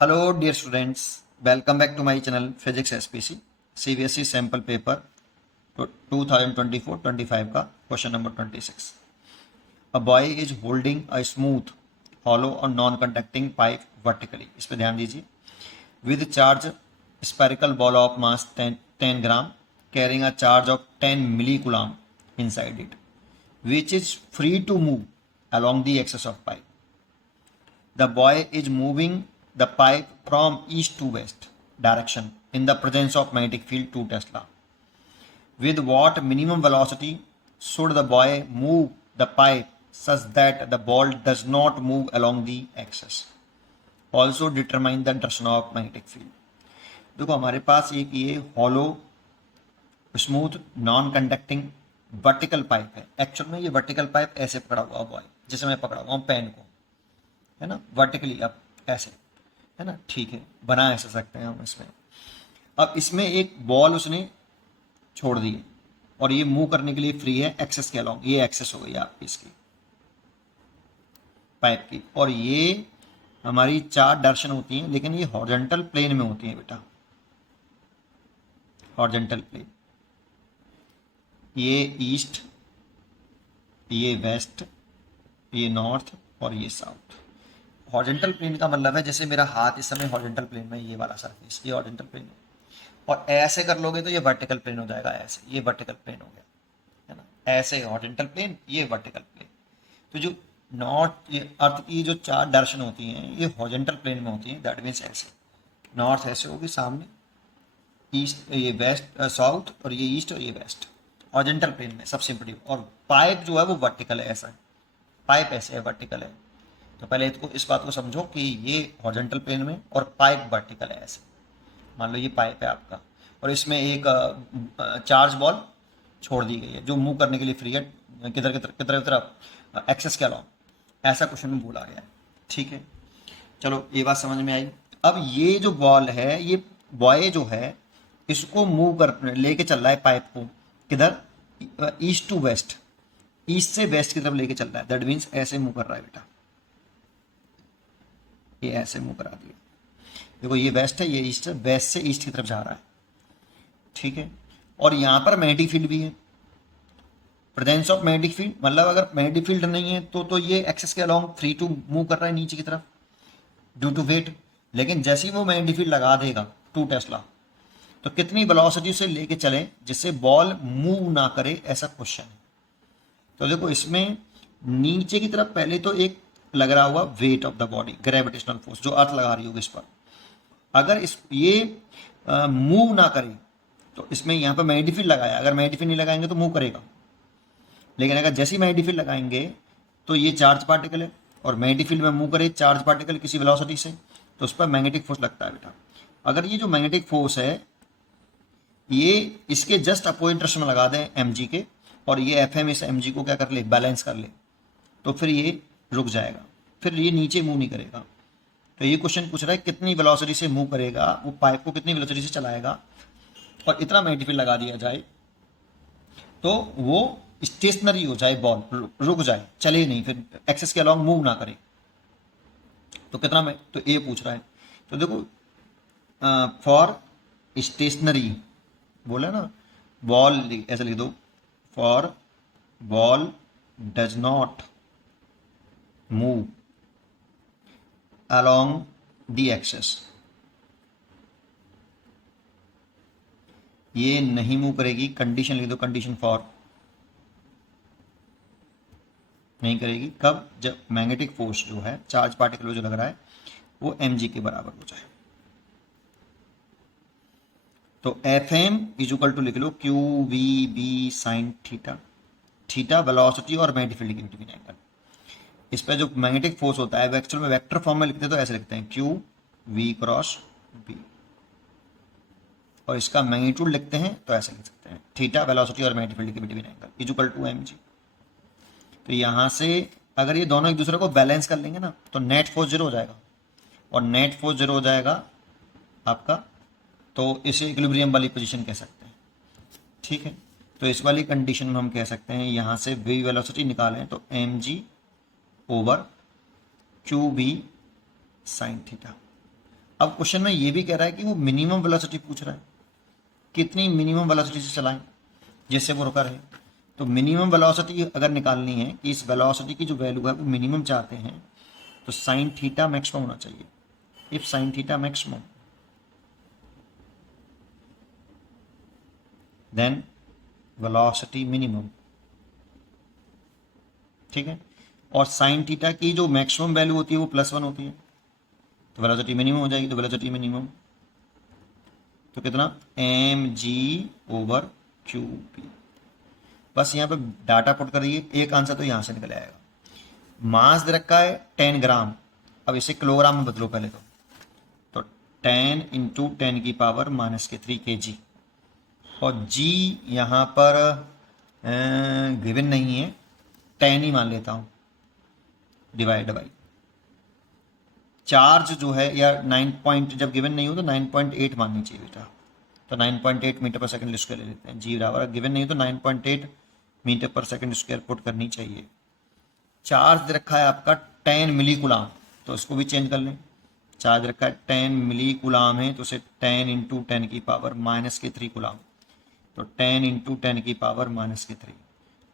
Hello, dear students. Welcome back to my channel Physics SPC CBSE sample paper 2024-25 का question number 26. A boy is holding a smooth, hollow or non-conducting pipe vertically. इस पे ध्यान दीजिए. With charge spherical ball of mass 10 gram carrying a charge of 10 millicoulomb inside it, which is free to move along the axis of pipe. The boy is moving the pipe from east to west direction in the presence of magnetic field 2 Tesla. With what minimum velocity should the boy move the pipe such that the ball does not move along the axis? Also determine the direction of magnetic field. देखो हमारे पास एक ये hollow smooth non conducting vertical pipe है. Actual में ये vertical pipe ऐसे पकड़ा हुआ बॉय, जैसे मैं पकड़ा हुआ हूँ पेन को, है ना, वर्टिकली. अब ऐसे है ना, ठीक है, बना ऐसे सकते हैं हम इसमें. अब इसमें एक बॉल उसने छोड़ दी और ये मूव करने के लिए फ्री है एक्सेस के अलॉन्ग. ये एक्सेस हो गई आपकी इसकी पाइप की. और ये हमारी चार डायरेक्शन होती हैं, लेकिन ये हॉरिजॉन्टल प्लेन में होती हैं बेटा. हॉरिजॉन्टल प्लेन, ये ईस्ट, ये वेस्ट, ये नॉर्थ और ये साउथ. हॉरिजॉन्टल प्लेन का मतलब है जैसे मेरा हाथ इस समय हॉरिजॉन्टल प्लेन में, ये वाला सरफेस ये हॉरिजॉन्टल प्लेन में. और ऐसे कर लोगे तो ये वर्टिकल प्लेन हो जाएगा. ऐसे ये वर्टिकल प्लेन हो गया, है ना. ऐसे हॉरिजॉन्टल प्लेन, ये वर्टिकल प्लेन. तो जो नॉर्थ, ये अर्थ की जो चार डायरेक्शन होती हैं ये हॉरिजॉन्टल प्लेन में होती हैं. दैट मीन्स ऐसे नॉर्थ ऐसे होगी सामने, ईस्ट ये वेस्ट साउथ, और ये ईस्ट और ये वेस्ट हॉरिजॉन्टल प्लेन में सबसे बड़ी. और पाइप जो है वो वर्टिकल है. ऐसा पाइप ऐसे है, वर्टिकल है. तो पहले इसको, इस बात को समझो कि ये हॉरिजॉन्टल प्लेन में और पाइप वर्टिकल है. ऐसे मान लो ये पाइप है आपका और इसमें एक चार्ज बॉल छोड़ दी गई है जो मूव करने के लिए फ्री है. किधर किधर किधर तरफ, एक्सेस के अलॉन्ग. ऐसा क्वेश्चन में बोला गया है. ठीक है, चलो ये बात समझ में आई. अब ये जो बॉल है, ये बॉय जो है इसको मूव कर लेके चल रहा है पाइप को. किधर? ईस्ट टू वेस्ट, ईस्ट से वेस्ट की तरफ लेके चल रहा है. दैट मीन्स ऐसे मूव कर रहा है बेटा. ये ऐसे मूव करा दिया. देखो ये वेस्ट है, ये ईस्ट है. वेस्ट से ईस्ट की तरफ जा रहा है. ठीक है, और यहाँ पर मैग्नेटिक फील्ड भी है. प्रेजेंस ऑफ मैग्नेटिक फील्ड मतलब अगर मैग्नेटिक फील्ड नहीं है तो ये एक्सेस के अलॉन्ग फ्री टू मूव कर रहा है नीचे की तरफ ड्यू टू वेट. लेकिन जैसे ही वो मैग्नेटिक फील्ड लगा देगा 2 टेस्ला, तो कितनी वेलोसिटी से लेके चले जिससे बॉल मूव ना करे, ऐसा क्वेश्चन है. तो देखो इसमें नीचे की तरफ पहले तो एक लग रहा हुआ weight of the body, gravitational force जो अर्थ लगा रही होगी इस पर. अगर इस ये मूव ना करे तो इसमें यहाँ पर मैग्नेटिक फील्ड लगाया, अगर मैग्नेटिक फील्ड नहीं लगाएंगे तो मूव करेगा. लेकिन अगर जैसे ही मैग्नेटिक फील्ड लगाएंगे तो ये चार्ज पार्टिकल है और मैग्नेटिक फील्ड में मूव करे चार्ज पार्टिकल किसी वेलोसिटी से, तो उस पर मैग्नेटिक फोर्स लगता है बेटा. अगर ये जो मैग्नेटिक फोर्स है ये इसके जस्ट अपोजिट डायरेक्शन में लगा दें एम जी के, और ये एफ एम इस एम जी को क्या कर ले, बैलेंस कर ले, तो फिर ये रुक जाएगा, फिर ये नीचे मूव नहीं करेगा. तो ये क्वेश्चन पूछ रहा है कितनी वेलोसिटी से मूव करेगा, वो पाइप को कितनी वेलोसिटी से चलाएगा. और इतना मैग्नेटिक फील्ड लगा दिया जाए तो वो स्टेशनरी हो जाए, बॉल रुक जाए, चले नहीं, फिर एक्सेस के अलॉन्ग मूव ना करे. तो कितना में, तो ये पूछ रहा है. तो देखो फॉर स्टेशनरी बोला ना, बॉल ऐसे लिख दो, for ball does not move along the axis. ये नहीं मूव करेगी. कंडीशन लिख दो, कंडीशन फॉर नहीं करेगी. कब? जब मैग्नेटिक फोर्स जो है, चार्ज पार्टिकल जो लग रहा है वो mg के बराबर हो जाए. तो F M is equal to लिख लो Q V B sine theta. Theta velocity और मैग्नेटिक फील्ड के बिटवीन एंगल. इस पर जो मैग्नेटिक फोर्स होता है वो एक्चुअल में वेक्टर फॉर्म में लिखते हैं तो ऐसे लिखते हैं क्यू वी क्रॉस बी, और इसका मैग्नीट्यूड लिखते हैं तो ऐसे लिख सकते हैं थीटा वेलोसिटी और मैग्नेटिक फील्ड के between angle is equal to M G. तो यहाँ से अगर ये दोनों एक दूसरे को बैलेंस कर लेंगे ना तो नेट फोर्स जीरो हो जाएगा, और नेट फोर्स जीरो हो जाएगा आपका, तो इसे इक्विलिब्रियम वाली पोजीशन कह सकते हैं. ठीक है, तो इस वाली कंडीशन में हम कह सकते हैं यहाँ से वी वेलोसिटी निकालें तो M G over Q B sine theta. अब क्वेश्चन में ये भी कह रहा है कि वो मिनिमम वेलोसिटी पूछ रहा है, कितनी मिनिमम वेलोसिटी से चलाएं जिससे वो रुका रहे। तो मिनिमम वेलोसिटी अगर निकालनी है कि इस वेलोसिटी की जो वैल्यू है वो मिनिमम चाहते हैं, तो साइन थीटा मैक्सिमम होना चाहिए। If sine theta maximum then velocity minimum, ठीक है। और साइन थीटा की जो मैक्सिमम वैल्यू होती है वो +1 होती है, तो वेलोसिटी मिनिमम हो जाएगी। तो वेलोसिटी मिनिमम तो कितना, mg/q/p। बस यहाँ पे डाटा पुट करिए, एक आंसर तो यहाँ से निकल आएगा। मास दे रखा है 10 ग्राम, अब इसे किलोग्राम में बदलो पहले तो 10 × 10⁻³ kg। और g यहाँ पर गिवन नहीं है, 10 ही मान लेता हूँ, डिवाइड बाई चार्ज जो है या 9 पॉइंट, जब गिवन नहीं हो तो 9.8 माननी चाहिए बेटा, तो 9.8 मीटर पर सेकंड स्क्वायर ले लेते हैं। जी बराबर गिवन नहीं हो तो 9.8 मीटर पर सेकंड स्क्वायर पुट करनी चाहिए। चार्ज दे रखा है आपका 10 मिली कूलाम, तो इसको भी चेंज कर लें। चार्ज रखा है 10 मिली कूलाम है, तो उसे 10 × 10⁻³ कूलाम, तो 10 × 10⁻³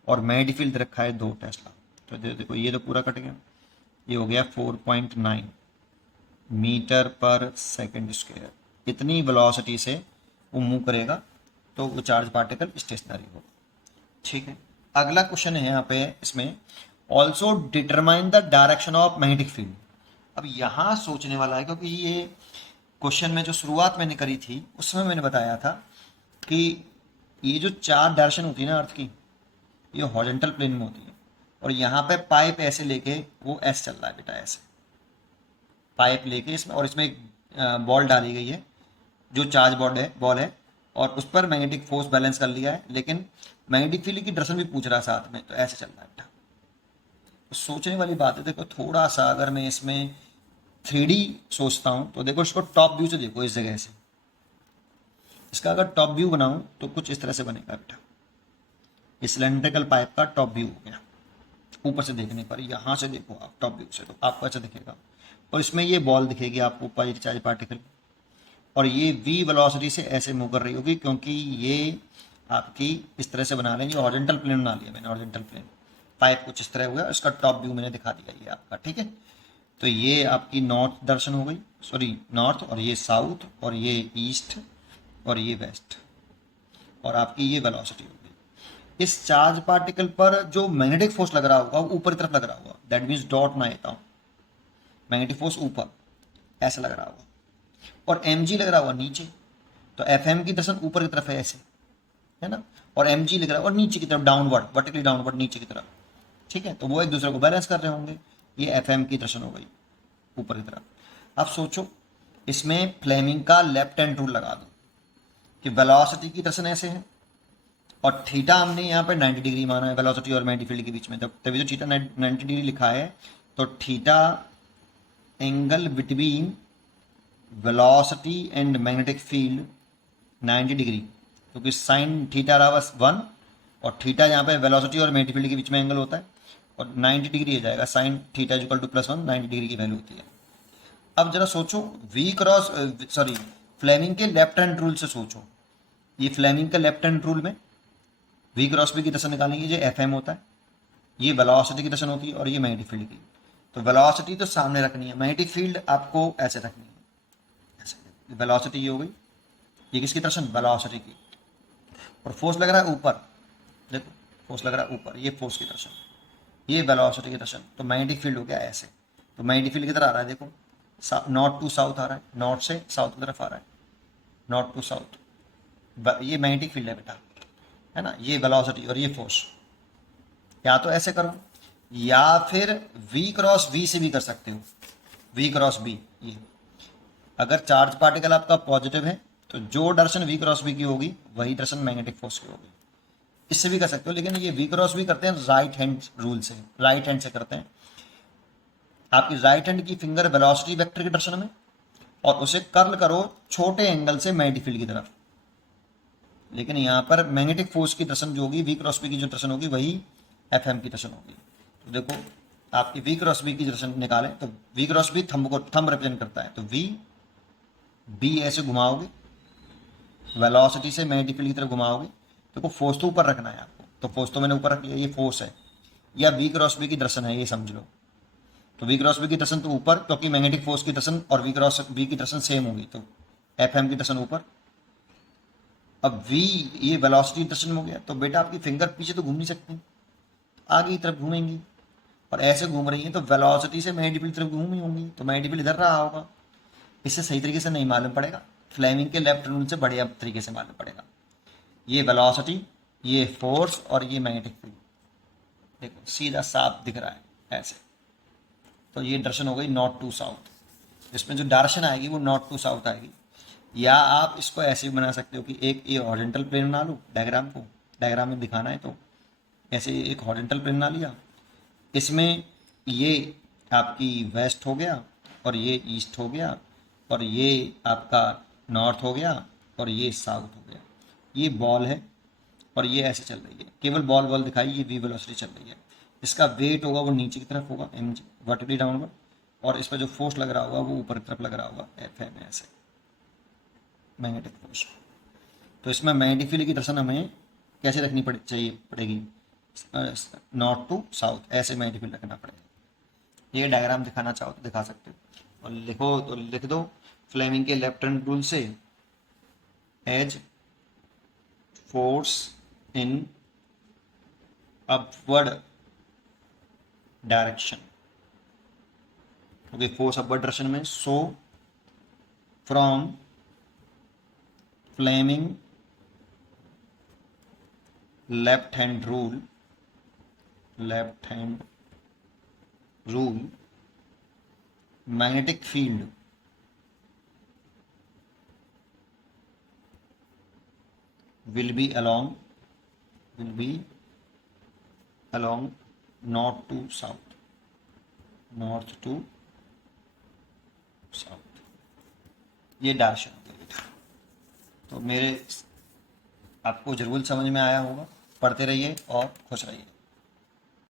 और मैग्नेटिक फील्ड रखा है 2 टेस्ला। तो देखो ये तो पूरा कट गया, ये हो गया 4.9 मीटर पर सेकंड स्क्वायर। इतनी वेलोसिटी से वो मूव करेगा तो वो चार्ज पार्टिकल स्टेशनरी होगा, ठीक है। अगला क्वेश्चन है यहाँ पे, इसमें also determine the direction of magnetic field. अब यहाँ सोचने वाला है, क्योंकि ये क्वेश्चन में जो शुरुआत मैंने करी थी उसमें मैंने बताया था कि ये जो 4 डायरेक्शन होती है ना अर्थ की, ये हॉरिजॉन्टल प्लेन में होती है। और यहाँ पे पाइप ऐसे लेके वो ऐसे चल रहा है बेटा, ऐसे पाइप लेके इसमें, और इसमें एक बॉल डाली गई है जो चार्ज बॉल है, और उस पर मैग्नेटिक फोर्स बैलेंस कर लिया है, लेकिन मैग्नेटिक फील्ड की डायरेक्शन भी पूछ रहा है साथ में, तो ऐसे चल रहा है बेटा। तो सोचने वाली बात है, देखो थोड़ा सा अगर मैं इसमें 3D सोचता हूँ तो देखो इसको टॉप व्यू से देखो, इस जगह से इसका अगर टॉप व्यू बनाऊं तो कुछ इस तरह से बनेगा बेटा। इस सिलेंड्रिकल पाइप का टॉप व्यू हो गया ऊपर से देखने पर। यहाँ से देखो आप टॉप व्यू से तो आपको ऐसा दिखेगा, और इसमें ये बॉल दिखेगी आपको चार्ज पार्टिकल, और ये v वेलोसिटी से ऐसे मूव कर रही होगी, क्योंकि ये आपकी इस तरह से बना लेंगे। हॉरिजॉन्टल प्लेन बना लिया मैंने, हॉरिजॉन्टल प्लेन, पाइप कुछ इस तरह हुआ, इसका टॉप व्यू मैंने दिखा दिया ये आपका, ठीक है। तो ये आपकी नॉर्थ दर्शन हो गई, सॉरी नॉर्थ, और ये साउथ, और ये ईस्ट, और ये वेस्ट, और आपकी ये वेलोसिटी हो गई। इस चार्ज पार्टिकल पर जो मैग्नेटिक फोर्स लग रहा होगा वो ऊपर की तरफ लग रहा होगा, दैट मीन्स डॉट ना लेता हूँ, मैग्नेटिक फोर्स ऊपर ऐसा लग रहा होगा, और mg लग रहा होगा नीचे, तो fm की दर्शन ऊपर की तरफ है ऐसे, है ना, और mg लग रहा होगा नीचे की तरफ, डाउनवर्ड, वर्टिकली डाउनवर्ड नीचे की तरफ, ठीक है। तो वो एक दूसरे को बैलेंस कर रहे होंगे, ये fm की दर्शन हो गई ऊपर की तरफ। अब सोचो इसमें फ्लेमिंग का लेफ्ट हैंड रूल लगा दो कि वेलोसिटी की दर्शन ऐसे है, और थीटा हमने यहाँ पे 90 डिग्री माना है वेलोसिटी और मैग्नेटिक फील्ड के बीच में, तभी तो थीटा 90 डिग्री लिखा है। तो theta angle between velocity and magnetic field 90 degree, क्योंकि साइन थीटा रहा बस 1, और थीटा यहाँ पे वेलोसिटी और मैग्नेटिक फील्ड के बीच में एंगल होता है, और 90 डिग्री हो जाएगा, sine theta equal to +1, 90 degree की वैल्यू होती है। अब जरा सोचो फ्लेमिंग के लेफ्ट हैंड रूल से सोचो, ये फ्लेमिंग के लेफ्ट हैंड रूल में v×v की दर्शन निकालेंगे, ये fm होता है, ये वेलोसिटी की दर्शन होती है, और ये मैग्नेटिक फील्ड की। तो वेलोसिटी तो सामने रखनी है, मैग्नेटिक फील्ड आपको ऐसे रखनी है, ऐसे। वेलोसिटी ये हो गई, ये किसकी दर्शन, वेलोसिटी की, और फोर्स लग रहा है ऊपर, देखो फोर्स लग रहा है ऊपर, ये फोर्स की दर्शन, ये वेलोसिटी की दर्शन। तो मैग्नेटिक फील्ड हो गया ऐसे, तो मैग्नेटिक फील्ड किधर आ रहा है, देखो नॉर्थ टू साउथ आ रहा है, नॉर्थ से साउथ की तरफ आ रहा है, नॉर्थ टू साउथ, ये मैग्नेटिक फील्ड है बेटा, है ना, ये वेलोसिटी और ये फोर्स। या तो ऐसे करो, या फिर v×v से भी कर सकते हो, v×v। ये अगर चार्ज पार्टिकल आपका पॉजिटिव है तो जो डायरेक्शन v×v की होगी वही डायरेक्शन मैग्नेटिक फोर्स की होगी, इससे भी कर सकते हो। लेकिन ये v×v करते हैं राइट हैंड रूल से, राइट हैंड से करते हैं। आपकी राइट हैंड की फिंगर वेलोसिटी वेक्टर की डायरेक्शन में, और उसे कर्ल करो छोटे एंगल से मैग्नेटिक फील्ड की तरफ। लेकिन यहाँ पर मैग्नेटिक फोर्स की दर्शन जो होगी, v×v की जो दर्शन होगी वही fm की दर्शन होगी। तो देखो आपकी v×v की दर्शन निकालें तो v×v थंब रिप्रेजेंट करता है, तो v बी ऐसे घुमाओगे, वेलोसिटी से मैग्नेटिक फील्ड की तरफ घुमाओगे, देखो फोर्स तो ऊपर रखना है आपको, तो फोर्स तो मैंने ऊपर रख लिया, ये फोर्स है, या वी क्रॉस बी की दर्शन है, ये समझ लो। तो वी क्रॉस बी की दर्शन तो ऊपर, क्योंकि मैग्नेटिक फोर्स की दर्शन और वी क्रॉस बी की दर्शन सेम होगी, तो एफ एम की दर्शन ऊपर। अब वी, ये वेलोसिटी दर्शन हो गया, तो बेटा आपकी फिंगर पीछे तो घूम नहीं सकती, आगे की तरफ घूमेंगी, और ऐसे घूम रही है तो वेलोसिटी से मैग्नेटिक फील्ड की तरफ घूमी होंगी, तो मैग्नेटिक फील्ड इधर रहा होगा। इससे सही तरीके से नहीं मालूम पड़ेगा, फ्लेमिंग के लेफ्ट रूल से बढ़िया तरीके से मालूम पड़ेगा। ये वेलोसिटी, ये फोर्स और ये मैग्नेटिक फील्ड, देखो सीधा साफ दिख रहा है ऐसे। तो ये डायरेक्शन हो गई नॉर्थ टू साउथ। इसमें जो डायरेक्शन आएगी वो नॉर्थ टू साउथ आएगी। या आप इसको ऐसे भी बना सकते हो कि एक ये हॉरिजॉन्टल प्लेन बना लो, डायग्राम को, डायग्राम में दिखाना है तो ऐसे एक हॉरिजॉन्टल प्लेन बना लिया, इसमें ये आपकी वेस्ट हो गया और ये ईस्ट हो गया और ये आपका नॉर्थ हो गया और ये साउथ हो गया। ये बॉल है और ये ऐसे चल रही है, केवल बॉल बॉल दिखाई, ये वी वेलोसिटी चल रही है। इसका वेट होगा वो नीचे की तरफ होगा, एम वर्टिकली डाउनवर्ड, और इस पर जो फोर्स लग रहा होगा वो ऊपर की तरफ लग रहा होगा, एफ एम ऐसे मैग्नेटिक फोर्स। तो इसमें मैग्नेटिक फील्ड की डायरेक्शन हमें कैसे रखनी पड़ेगी, नॉर्थ टू साउथ, ऐसे मैग्नेटिक फील्ड रखना पड़ेगा। ये डायग्राम दिखाना चाहो तो दिखा सकते हो, और लिखो तो लिख दो फ्लेमिंग के लेफ्ट हैंड रूल से, as force in upward direction, okay, force upward direction में, so from Fleming left hand rule magnetic field will be along north to south, ये डायरेक्शन होता है। तो मेरे आपको जरूर समझ में आया होगा, पढ़ते रहिए और खुश रहिए।